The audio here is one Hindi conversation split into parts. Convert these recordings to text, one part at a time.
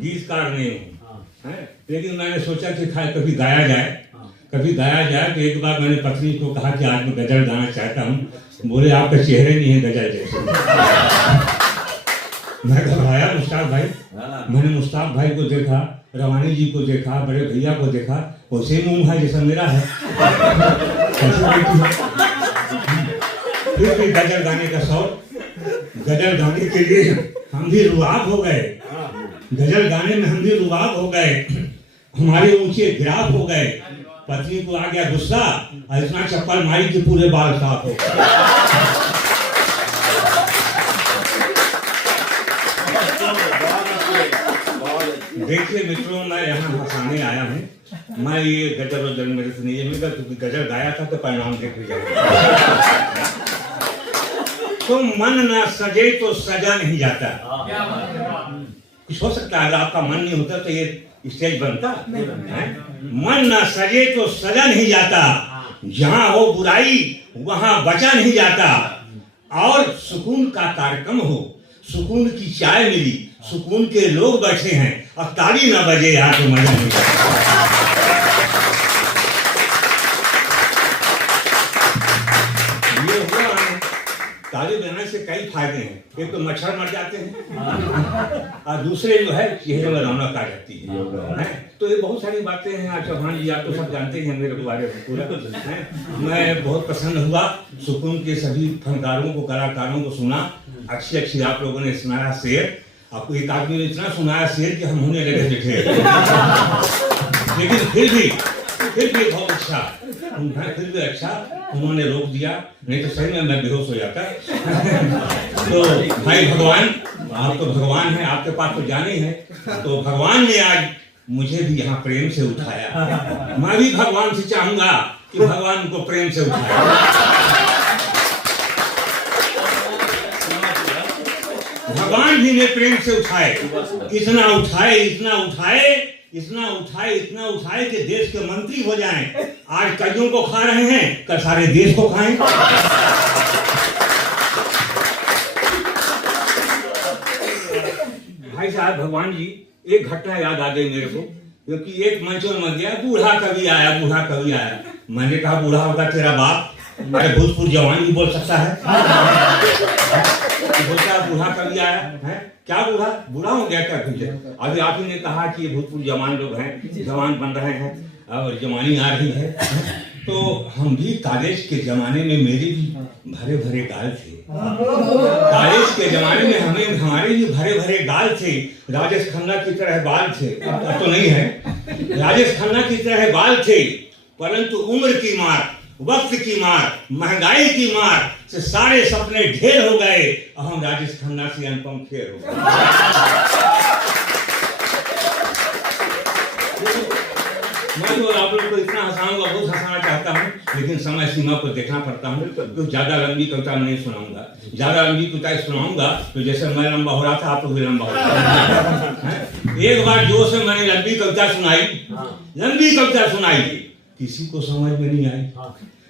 गीतकार नहीं हूँ, लेकिन मैंने सोचा कि कभी गाया जाए, कभी गाया जाए। तो एक बार मैंने पत्नी को कहा कि आज मैं गजल गाना चाहता हूँ। बोले आपके चेहरे नहीं है गजल जैसे। मैं घबराया मुश्ताक भाई। मैंने मुश्ताक भाई को देखा, रवानी जी को देखा, बड़े भैया को देखा, वैसे मुंह है जैसा मेरा है। फिर गजल गाने का शौक, गजल गाने के लिए हम भी रुबाब हो गए। गजल गाने में हम भी रुबाब हो गए, हमारे ऊंचे गिराफ हो गए। पत्नी को आ गया गुस्सा और इतना चप्पल मारी कि पूरे बाल साफ हो गए। देखिए मित्रों, मैं यहाँ हंसाने आया हूँ। मैं ये गजल वजल मेरे से नहीं है, क्योंकि गजल गाया था तो परिणाम देख लीजिए। तो मन ना सजे तो सजा नहीं जाता। कुछ हो सकता है आपका मन नहीं होता तो ये स्टेज बनता है। मन ना सजे तो सजा नहीं जाता, जहां हो बुराई वहां बचा नहीं जाता। और सुकून का कार्यक्रम हो, सुकून की चाय मिली, सुकून के लोग बैठे हैं, अब ताली ना बजे यहाँ तो मजा नहीं आता। ताली बजाने से कई फायदे हैं। एक तो मच्छर मर जाते हैं और दूसरे जो है चेहरे में रौनक आ जाती है। तो ये बहुत सारी बातें हैं। आज चौहान जी आप तो सब जानते हैं मेरे बारे में पूरा है। मैं बहुत प्रसन्न हुआ, सुकून के सभी फनकारों को, कलाकारों को सुना। अच्छी आप लोगों ने सुनाया शेर। आपको एक आदमी ने इतना सुनाया शेर कि हम होने लगे थे। लेकिन फिर भी बहुत अच्छा, फिर भी अच्छा उन्होंने रोक दिया, नहीं तो सही में मैं बेहोश हो जाता। तो भाई भगवान, आप तो भगवान हैं, आपके पास तो जाने हैं। तो भगवान ने आज मुझे भी यहाँ प्रेम से उठाया। मैं भी भगवान से चाहूंगा कि भगवान को प्रेम से उठाए। भगवान भी ने प्रेम से उठाए, इतना उठाए, इतना उठाए, इतना उठाए, इतना उठाए कि देश के मंत्री हो जाएं। आज कईयों को खा रहे हैं, कल सारे देश को खाएं। भाई साहब, भगवान जी, एक घटना याद आ गई मेरे को, क्योंकि एक मंचों में गया, बूढ़ा कवि आया, बूढ़ा कवि आया। मैंने कहा बूढ़ा होगा तेरा बाप, अरे भूतपूर्व जवान भी बोल सकता है। बोलता बूढ़ा कवि आया है, क्या बूढ़ा हो गया क्या कुछ? अभी आप ही ने कहा कि ये भूतपूर्व जवान लोग हैं, जवान बन रहे हैं और जवानी आ रही है। तो हम भी कॉलेज के जमाने में, मेरे भी भरे भरे गाल थे। कॉलेज के जमाने में हमारे भी भरे भरे गाल थे। राजेश खन्ना की तरह बाल थे, अब तो नहीं है। राजेश खन्ना की तरह बाल थे, परंतु उम्र की मार, वक्त की मार, महंगाई की मार से सारे सपने ढेर हो गए और हम राजेश खन्ना से अनुपम खेर हो गए। मैं तो आप लोग को इतना हंसाऊंगा, बहुत हंसाना चाहता हूँ, लेकिन समय सीमा को देखना पड़ता है। तो ज्यादा लंबी कविता नहीं सुनाऊंगा। ज्यादा लंबी कविता सुनाऊंगा तो जैसे मैं लंबा हो रहा था, आप लोग भी लंबा हो रहा था। एक बार जोर से मैंने लंबी कविता सुनाई, किसी को समझ में नहीं आई,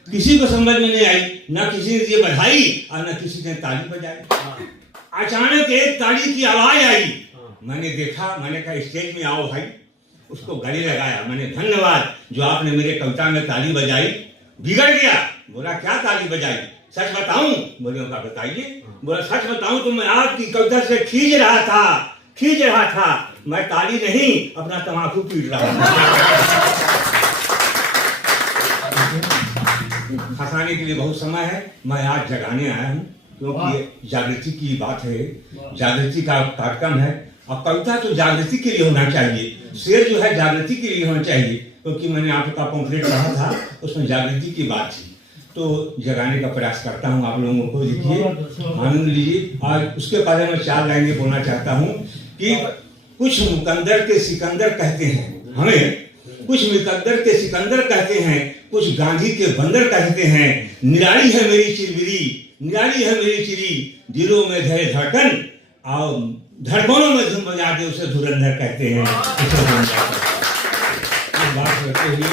किसी को समझ में नहीं आई। ना किसी ने ये बधाई और ना किसी ने ताली बजाई। अचानक एक ताली की आवाज आई। मैंने देखा, मैंने कहा स्टेज में आओ भाई। उसको गले लगाया, मैंने धन्यवाद जो आपने मेरे कविता में ताली बजाई। बिगड़ गया, बोला क्या ताली बजाई? सच बताऊं? बोले बताइए। बोला सच बताऊं तो मैं आपकी कविता से खींच रहा था। मैं ताली नहीं, अपना तम्बाकू पीट रहा था। हंसाने के लिए बहुत समय है, मैं आज जगाने आया हूँ, क्योंकि ये जागृति की बात है, जागृति का कार्यक्रम है। और कविता तो जागृति के लिए होना चाहिए, शेर जो है जागृति के लिए होना चाहिए, क्योंकि मैंने आपका पम्फलेट पढ़ा था, उसमें जागृति की बात थी। तो जगाने का प्रयास करता हूँ आप लोगों को। देखिए, आनंद लीजिए। और उसके बारे में 4 लाइनें बोलना चाहता हूँ कि कुछ मुकद्दर के सिकंदर कहते हैं हमें, कुछ मुकद्दर के सिकंदर कहते हैं, कुछ गांधी के बंदर कहते हैं। निराली है मेरी चिरबिरी, निराली है मेरी चिरी, दिलों में धरे धड़कन और धड़कनों में धुन बजा के उसे धुरंधर कहते हैं। इस बात करते हुए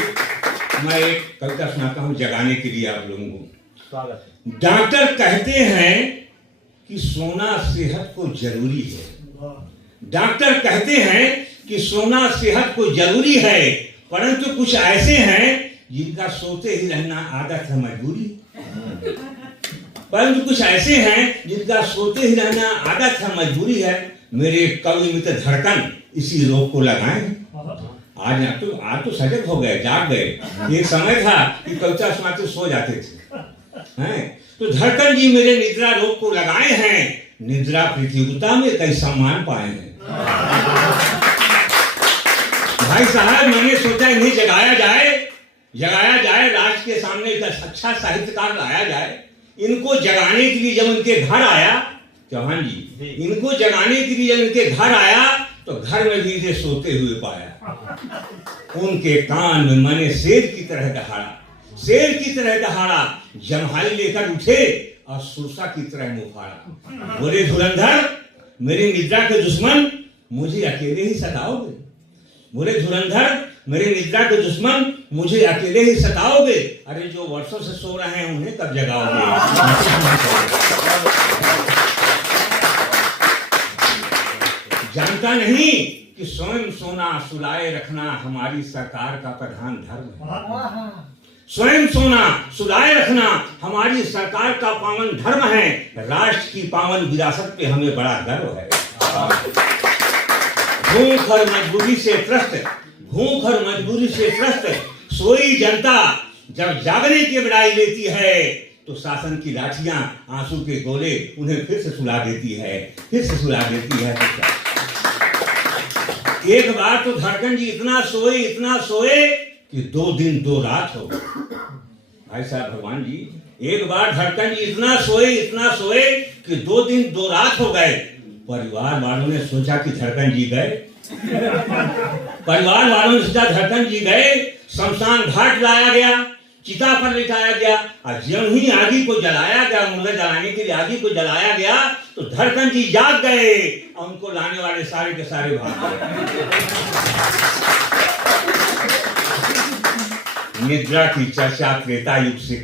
मैं एक कविता सुनाता हूँ जगाने के लिए आप लोगों को। डॉक्टर कहते हैं कि सोना सेहत को जरूरी है, डॉक्टर कहते हैं कि सोना सेहत को जरूरी है, परंतु कुछ ऐसे हैं जिनका सोते ही रहना आदत है, मजबूरी। परंतु कुछ ऐसे हैं जिनका सोते ही रहना आदत है, मजबूरी है। मेरे कवि मित्र धड़कन इसी रोग को लगाए। आज तो सजग हो गए, जाग गए। एक समय था कि कविता सुनाते सो जाते थे, हैं? तो धड़कन जी मेरे निद्रा रोग को लगाए हैं, निद्रा प्रतियोगिता में कई सम्मान पाए हैं। भाई साहब, मैंने सोचा इन्हें जगाया जाए, राज के सामने एक अच्छा साहित्यकार लाया जाए। इनको जगाने के लिए जब उनके घर आया, चौहान जी, इनको जगाने के लिए जब इनके घर आया तो घर में भी इसे सोते हुए पाया। उनके कान में मैंने शेर की तरह दहाड़ा, जम्हाई लेकर उठे और सुरसा की तरह मुंह फाड़ा। बोले धुरंधर, मेरी निद्रा के दुश्मन, मुझे अकेले ही सताओगे। बोले धुरंधर, मेरे निद्रा के दुश्मन, मुझे अकेले ही सताओगे। अरे जो वर्षों से सो रहे हैं उन्हें कब जगाओगे। जानता नहीं कि स्वयं सोना सुलाए रखना हमारी सरकार का प्रधान धर्म है। स्वयं सोना सुलाए रखना हमारी सरकार का पावन धर्म है। राष्ट्र की पावन विरासत पे हमें बड़ा गर्व है। भूख और मजबूरी से त्रस्त सोई जनता जब जागने की बड़ाई लेती है तो शासन की लाठियां, आंसू के गोले उन्हें फिर से सुला देती है। एक बार तो धड़कन जी इतना सोए कि 2 दिन 2 रात हो गए। भाई साहब भगवान जी, एक बार धड़कन जी इतना सोए कि 2 दिन 2 रात हो गए। परिवार वालों ने सोचा कि धड़कन जी गए। धड़कन जी गए, शमशान घाट लाया गया, चिता पर लिटाया गया और जब ही आगी को जलाया गया, मुर्दा जलाने के लिए आगी को जलाया गया तो धड़कन जी जाग गए और उनको लाने वाले सारे के सारे भाग गए। निद्रा की चर्चा त्रेता युग से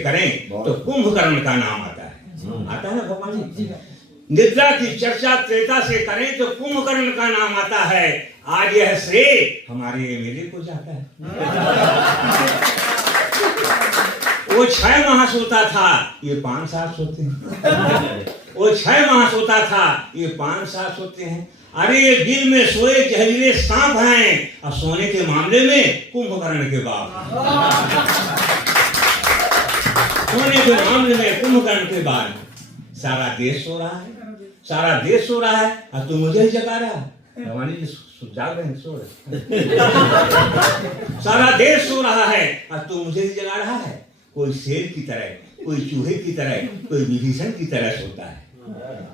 करें, तो कुंभकर्ण का नाम आता है ना भगवान जी। निद्रा की चर्चा त्रेता से करें तो कुंभकर्ण का नाम आता है। आज यह श्रेय हमारे एमएलए को जाता है। वो 6 माह सोता था, ये 5 साल सोते हैं। वो 6 माह सोता था, ये 5 साल सोते हैं। अरे ये दिल में सोए जहरीले सांप हैं और सोने के मामले में कुंभकर्ण के बाप। सोने के मामले में कुंभकर्ण के बाद सारा देश सो रहा है और तू मुझे ही जगा रहा है। भवानी जी जाग रहे हैं, सो रहे। सारा देश सो रहा है और तू मुझे ही जगा रहा है। कोई शेर की तरह, कोई चूहे की तरह, कोई विभीषण की तरह सोता है।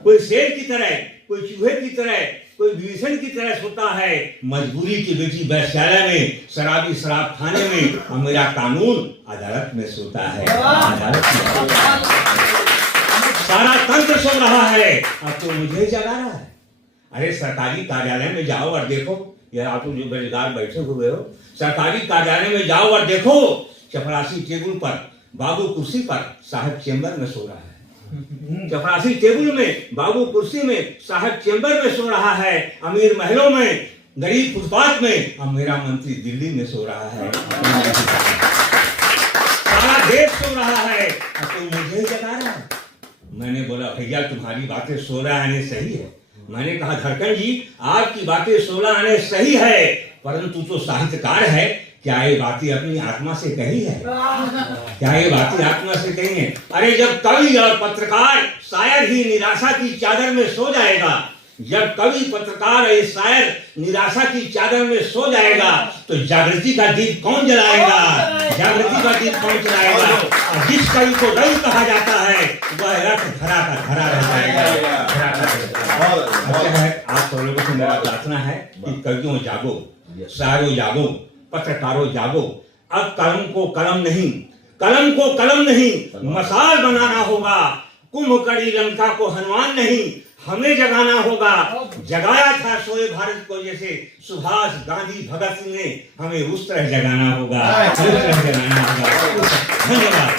कोई शेर की तरह, कोई चूहे की तरह, कोई विभीषण की तरह सोता है। मजबूरी की बेटी वैश्यालय में, शराबी शराब खाने में और मेरा कानून अदालत में सोता है। सारा तंत्र सो रहा है और तो मुझे जगा रहा है। अरे सरकारी कार्यालय में जाओ और देखो, यह आप जो बेरोजगार बैठे हुए हो, सरकारी कार्यालय में जाओ और देखो, चपरासी टेबल पर, बाबू कुर्सी पर, साहब चेंबर में सो रहा है। चपरासी टेबल में, बाबू कुर्सी में, साहब चेंबर में सो रहा है। अमीर महलों में, गरीब फुटपाथ में और मेरा मंत्री दिल्ली में सो रहा है। सारा देश सो रहा है और तुम मुझे जगा रहा है। मैंने बोला भैया तुम्हारी बातें 16 आने सही है। मैंने कहा धड़कन जी आपकी बातें 16 आने सही है, परंतु तो साहित्यकार है, क्या ये बातें अपनी आत्मा से कही है? अरे जब कवि और पत्रकार शायर ही निराशा की चादर में सो जाएगा, जब कवि पत्रकार और शायर निराशा की चादर में सो जाएगा तो जागृति का दीप कौन जलाएगा? और जिस कवि को रवि कहा जाता है वह रथ धरा का धरा रह जाएगा। आप सब लोगों से मेरा प्रार्थना है कि कवियों जागो, शायरों जागो, पत्रकारों जागो। अब कलम को कलम नहीं मसाल बनाना होगा। कुंभकर्ण लंका को हनुमान नहीं हमें जगाना होगा। जगाया था सोए भारत को जैसे सुभाष गांधी भगत सिंह ने, हमें उस तरह जगाना होगा। धन्यवाद।